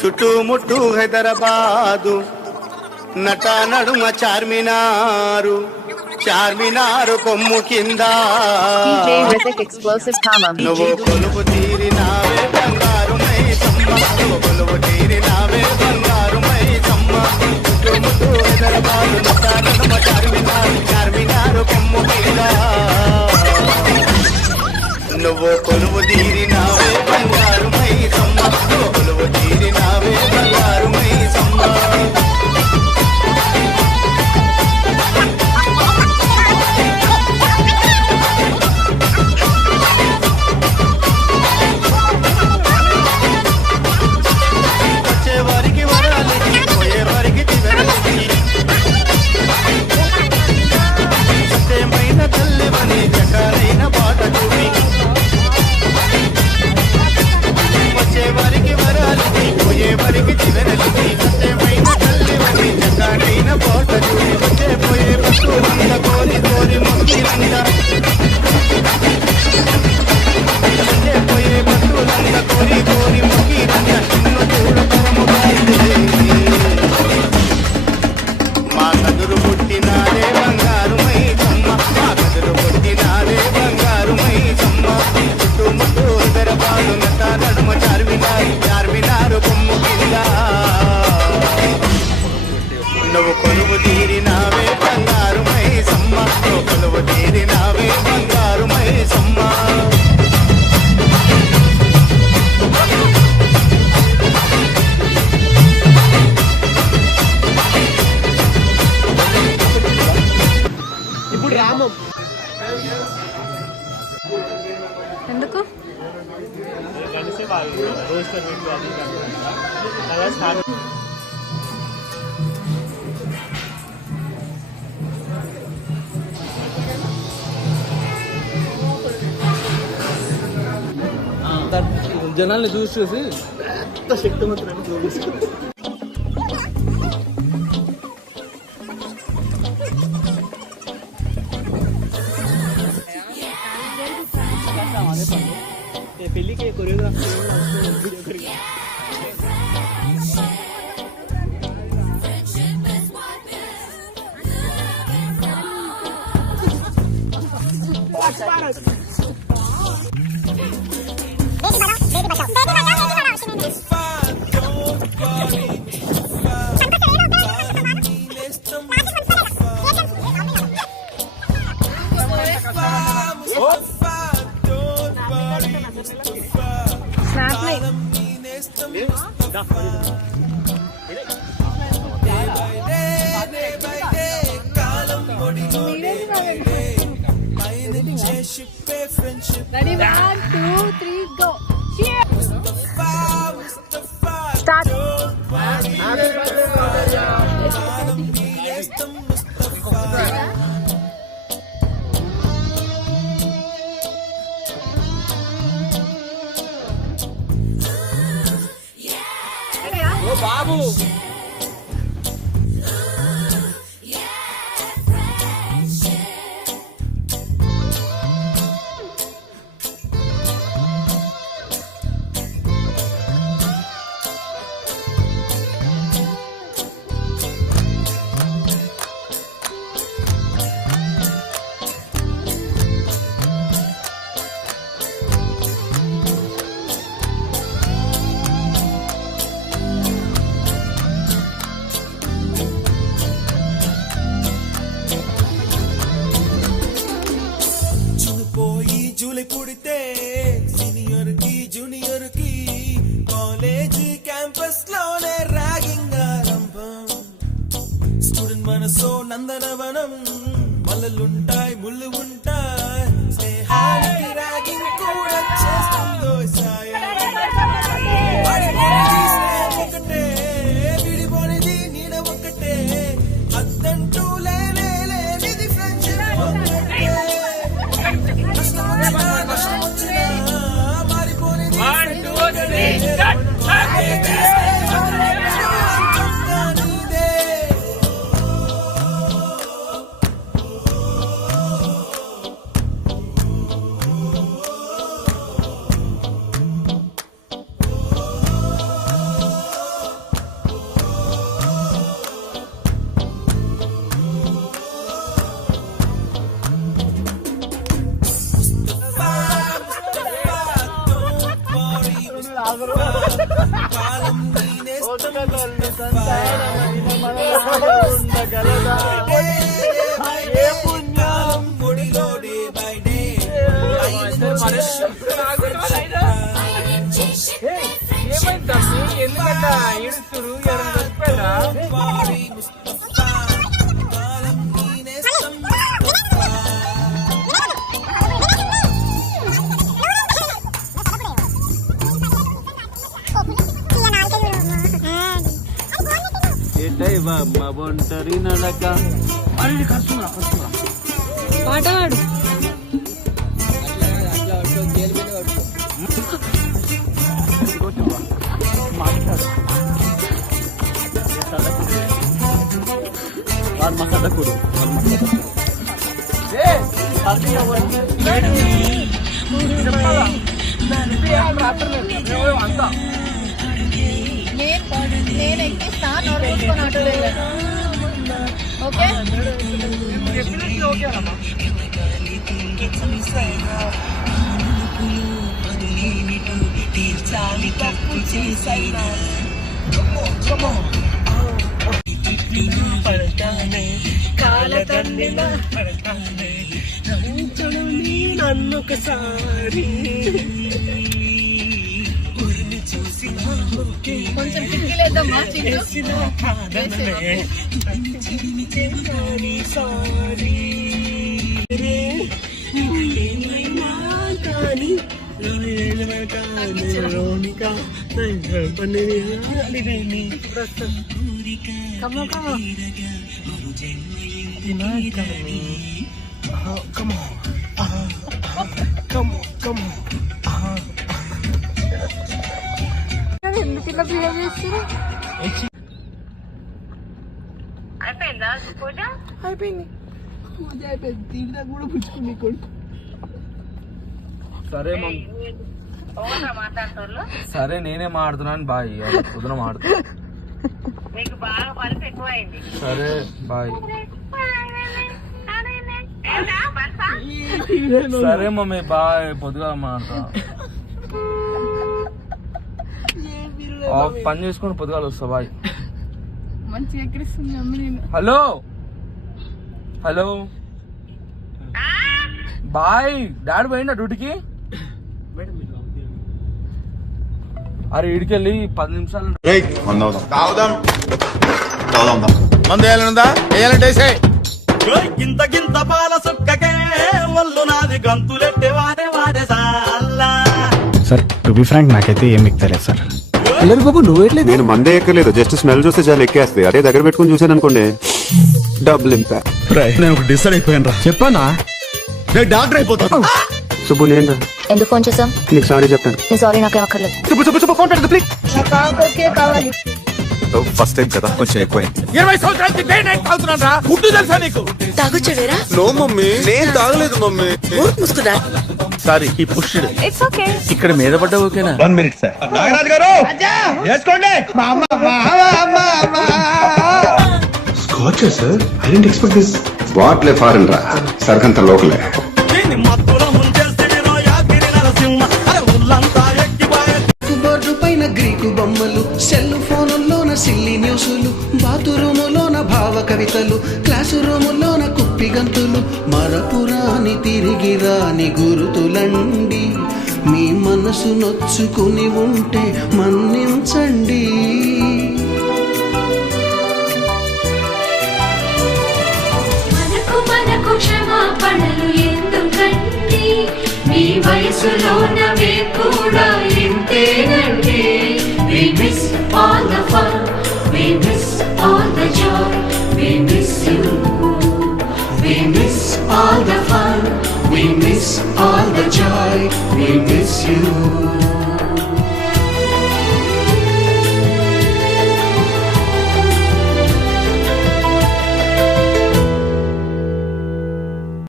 చుట్టుముట్టు హైదరాబాదు నట నడుమ చార్మినారు చార్మినారు కొమ్ము కింద నువ్వు కొలువు తీరినావే బంగారు మైసమ్మ నువ్వు కొలువు తీరినావే బంగారు మైసమ్మ చుట్టుముట్టు హైదరాబాదు నట నడుమ చార్మినారు చార్మినారు కొమ్ము కింద నువ్వు కొలువు తీరినావే బంగారు మైసమ్మ నువ్వు కొలువు తీరినావే బంగారు మైసమ్మ వచ్చేవారికి వరాలికి పోయేవారికి దివెనలికి సత్యమైన తల్లివని చక్కనైన పాట చూపి వచ్చేవారికి వరాలికి పోయేవారికి దివెనలికి సత్యమైన తల్లివని చక్కనైన పాట చూపి వచ్చే పోయే భక్తులంత కోరి కోరి మొక్కినంత వచ్చే పోయే భక్తులంత కోరి కోరి మొక్కినంత నిన్ను చూడతరము మా కదురు పుట్టినారే బంగారు మైసమ్మ మా కదురు పుట్టినారే బంగారు మైసమ్మ చుట్టుముట్టు హైదరాబాదు నట నడుమ చార్మినారు చార్మినారు కొమ్ము కింద నువ్వు కొలువు తీరినావే బంగారు మైసమ్మ నువ్వు కొలువు తీరినావే బంగారు మైసమ్మ ఇప్పుడు రామం ఎందుకు జనాల్ని చూసి చూసి ఎంత శక్తివంతులను చూపిస్తుంది. పెళ్లికి choreographer Ready? 1, 2, 3, go. Cheers! Start. ఓ బాబు జూలై పుడితే సీనియర్ కి జూనియర్ కి కాలేజ్ క్యాంపస్ లోనే ర్యాగింగ్ ఆరంభం. స్టూడెంట్ మనసో నందనవనం మల్లలుంటాయి ముళ్ళు ఉంటాయి స్నేహానికి ర్యాగింగ్ కూడా చేస్తుందో సాయం. పడిపోనిది స్నేహం ఒకటే విడిపోనిది నీడ ఒకటే అద్దంటూ లేనే లేనిది ఫ్రెండ్షిప్ ఒకటే. కాలం నేనేస్తం ఓటుక తల్లి సంతానమైన మనలాగా ఉండగలదా? ఏ పుణ్యం ఒడిలో డే బై డే ఎందుకంటే ఏడుస్తురు ఎవరైనా చచ్చిపోయారా? బాడీ ముస్తఫా కాలం నేనేస్తం ఏంటై బామ్మ ఒంటరి నడక అని కలుసుకున్నా పాట పాడు. వాడు మా కథకుడు నేను ఎక్కిస్తా, నోరు మూసుకొని ఆటోలో వెళ్ళాను. ఓకే నన్నొకసారి కొంచెం కిక్కిలేద్దామా చింటూ? ఎందుకు ఇలా బిహేవ్ చేస్తారు? అయిపోయింది. దీని దగ్గర కూడా పుచ్చుకుంది కొడుకు. సరే సరే నేనే మాడుతున్నాను బాయ్. పొద్దున మాడుతున్నా. సరే బాయ్. సరే మమ్మీ బాయ్. పొద్దుగా మాడుతా. పని చేసుకుని పొద్దుగాలు వస్తా బాయ్. మంచిగా ఎక్కిరిస్తుంది అమ్మ. నేను హలో హలో బాయ్. డాడీ పోయిందా డ్యూటీకి? అరే ఇడికెళ్ళి 10 నిమిషాలు మందు వేయాలనుందా? వేయాలంటే గింత గింత పాల సుక్కకే వల్లు నాది గంతులెట్టే వాడే వాడే Salla. Sir to be frank నాకైతే ఏం మిగతలేదు సార్. బాబు నువ్వేట్లేదు. నేను మందే ఎక్కర్లేదు, జస్ట్ స్మెల్ చూస్తే చాలా ఎక్కేస్తాయి. అదే దగ్గర పెట్టుకుని చూసాను అనుకోండి, డబుల్ ఇంపాక్ట్. నేను ఒక డిసైడ్ అయిపోయాను రా. చెప్పానా? నేను డాక్టర్ అయిపోతాను. సుబ్బు నేను ఎందుకు ఫోన్ చేసాం? నీకు సారీ చెప్తాను. నేను సారీ, నాకేం అక్కర్లేదు. ఫోన్ పెట్టదు ప్లీజ్. కావాలి. ఫస్ట్ టైం కదా కొంచెం ఎక్కువైంది. 20 సంవత్సరాలకి డే నైట్ తాగుతున్నాను రా. ఫుడ్ తెలుసా నీకు? తాగొచ్చావేరా? నో మమ్మీ, నేను తాగలేదు మమ్మీ. ముసుకుదా? సారీ ఈ పుష్డ్ ఇట్స్ ఓకే. ఇక్కడ మీద పడ్డ ఓకేనా? 1 minute సార్. నాగరాజు గారు చేసుకోండి. Scotch sir, I don't expect this. బాట్లే foreign రా, సర్కంత లోకలే. మత్తుల ముంచేస్తే యాగిరి నరసింహ అరే ఉల్లంతా ఎక్కిపోయే. బోర్డు పైన గ్రీకు బొమ్మలు, సెల్ ఫోనుల్లోన సిల్లి న్యూసులు, బాతురూములోన భావ కవితలు, క్లాసు రూములోన కుప్పి గంతులు, మరపురాని తిరిగి రాని గురుతులండి. మీ మనసు నొచ్చుకుని ఉంటే మన్నించండి. మనకు క్షమాపణలు ఎందుకండి? మీ వయసులోనవే కూడా ఇంతేనండి. We miss all the fun, we miss all the joy, we miss you. We miss all the fun, we miss all the joy, we miss you.